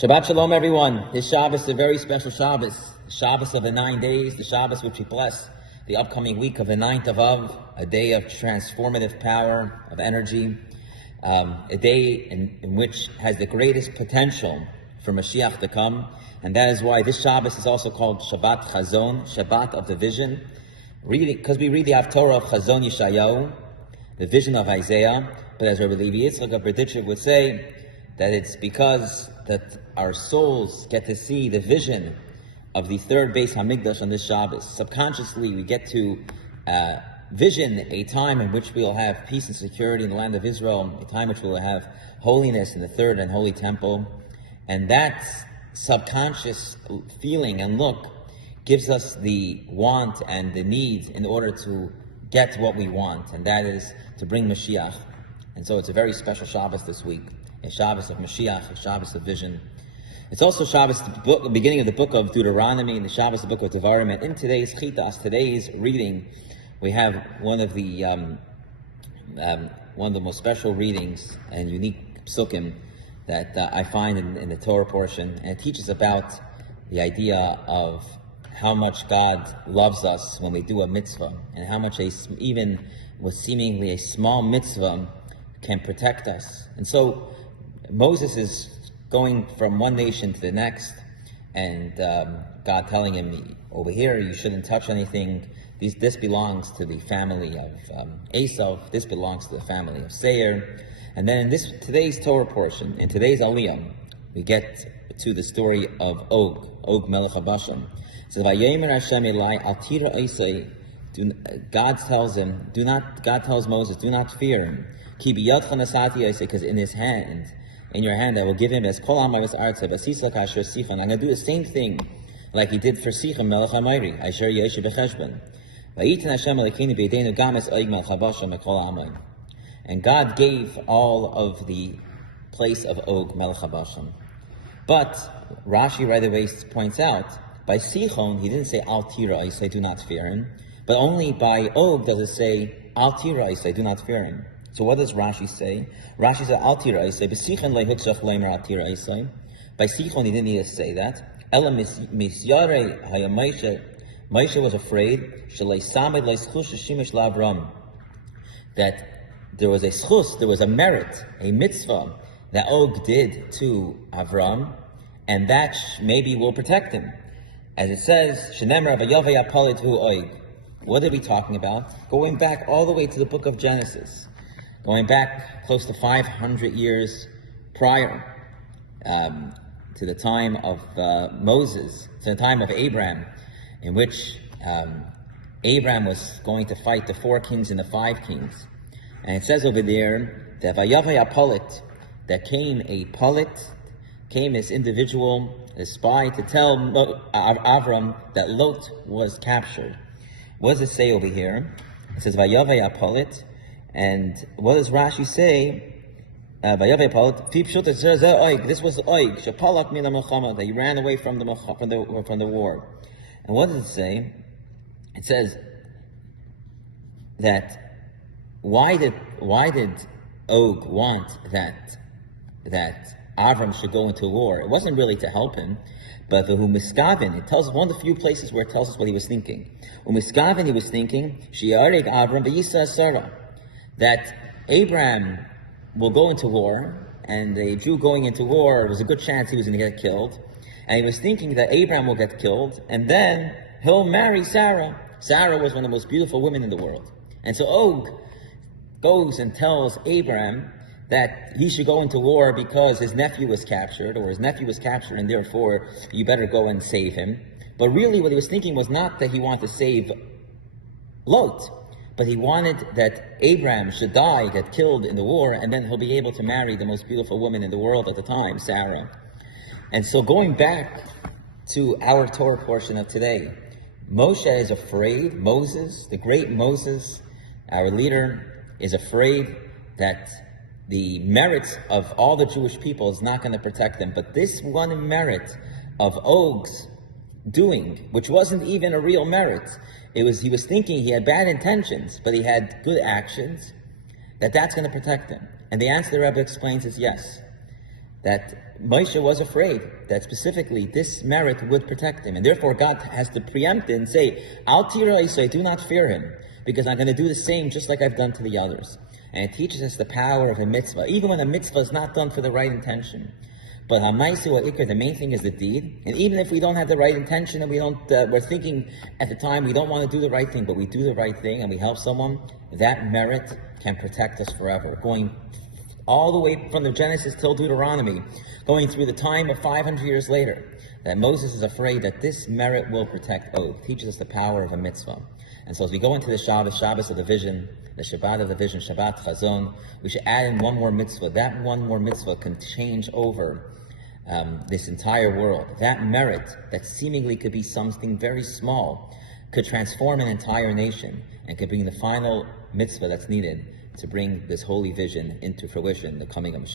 Shabbat Shalom, everyone. This Shabbos is a very special Shabbos. The Shabbos of the 9 days, the Shabbos which we bless the upcoming week of the 9th of Av, a day of transformative power, of energy, a day in which has the greatest potential for Mashiach to come. And that is why this Shabbos is also called Shabbat Chazon, Shabbat of the vision. Because we read the Haftorah of Chazon Yeshayahu, the vision of Isaiah. But as Rabbi Yitzchak of Berditchev would say, that it's because that our souls get to see the vision of the third Beis Hamikdash on this Shabbos. Subconsciously, we get to vision a time in which we will have peace and security in the land of Israel, a time in which we will have holiness in the third and holy temple. And that subconscious feeling and look gives us the want and the need in order to get what we want, and that is to bring Mashiach. And so it's a very special Shabbos this week, a Shabbos of Mashiach, a Shabbos of vision. It's also Shabbos, the beginning of the book of Deuteronomy, and the Shabbos, the book of Devarim. And in today's Chitas, today's reading, we have one of the most special readings and unique psukim that I find in the Torah portion, and it teaches about the idea of how much God loves us when we do a mitzvah, and how much even with seemingly a small mitzvah can protect us. And so Moses is going from one nation to the next, and God telling him, over here you shouldn't touch anything. This belongs to the family of Esau. This belongs to the family of Seir. And then in today's Torah portion, in today's Aliyah, we get to the story of Og Melech HaBashan. It says, "Vayomer Hashem Elai al tira Esai." God tells Moses, do not fear him. Ki biyadcha nasati Esai, because in your hand I will give him as kol amayos artza v'sisla kasher Sichon. I'm going to do the same thing like he did for Sichon Melech HaMayri, Asher Yeshe b'cheshbon. Vayitin Hashem Elokeinu b'yedeinu gam es Og Melech HaBashan mekol ha'amayim. And God gave all of the place of Og Melech HaBashan. But Rashi right away points out, by Sichon, he didn't say Al Tira Isai, do not fear him. But only by Og does it say Al Tira Isai, do not fear him. So what does Rashi say? Rashi says Al Tira Isai, but Sichon lehitzach leimer Al Tira Isai. By Sichon, he didn't need to say that. Ela misyare haya Moshe was afraid shalei samed leischus shimish laVram, that there was a schus, there was a merit, a mitzvah that Og did to Avram, and that maybe will protect him. As it says, Shenemar v'yavei apalit hu Og. What are we talking about? Going back all the way to the book of Genesis, going back close to 500 years prior to the time of Moses, to the time of Abraham, in which Abraham was going to fight the 4 kings and the 5 kings. And it says over there that v'yavei apalit, that came this individual, a spy, to tell Avram that Lot was captured. What does it say over here? It says Vayavei Apalit, and what does Rashi say? Vayavei Apalit. This was Oig Shapalak Mina Muhammad, that he ran away from the war. And what does it say? It says that why did Og want that Avram should go into war? It wasn't really to help him, but the Miskavin, it tells us one of the few places where it tells us what he was thinking. Miskavin, he was thinking, Shi'areg Avram v'yisa Sarah, that Abraham will go into war, and a Jew going into war, there was a good chance he was going to get killed, and he was thinking that Abraham will get killed, and then he'll marry Sarah. Sarah was one of the most beautiful women in the world. And so Og goes and tells Abraham that he should go into war because his nephew was captured, and therefore you better go and save him. But really what he was thinking was not that he wanted to save Lot, but he wanted that Abraham should die, get killed in the war, and then he'll be able to marry the most beautiful woman in the world at the time, Sarah. And so going back to our Torah portion of today, Moshe is afraid, Moses, the great Moses, our leader, is afraid that the merits of all the Jewish people is not going to protect them. But this one merit of Og's doing, which wasn't even a real merit, he was thinking he had bad intentions, but he had good actions, that's going to protect him. And the answer the Rebbe explains is yes. that Moshe was afraid that specifically this merit would protect him. And therefore God has to preempt it and say, Al tira Isai, do not fear him, because I'm going to do the same just like I've done to the others. And it teaches us the power of a mitzvah, even when a mitzvah is not done for the right intention. But the main thing is the deed. And even if we don't have the right intention and we're thinking at the time we don't want to do the right thing, but we do the right thing and we help someone, that merit can protect us forever. Going all the way from the Genesis till Deuteronomy, going through the time of 500 years later, that Moses is afraid that this merit will protect oath. It teaches us the power of a mitzvah. And so as we go into the Shabbos of the vision, the Shabbat of the vision, Shabbat Chazon, we should add in one more mitzvah. That one more mitzvah can change over this entire world. That merit that seemingly could be something very small could transform an entire nation and could bring the final mitzvah that's needed to bring this holy vision into fruition, the coming of Mashiach.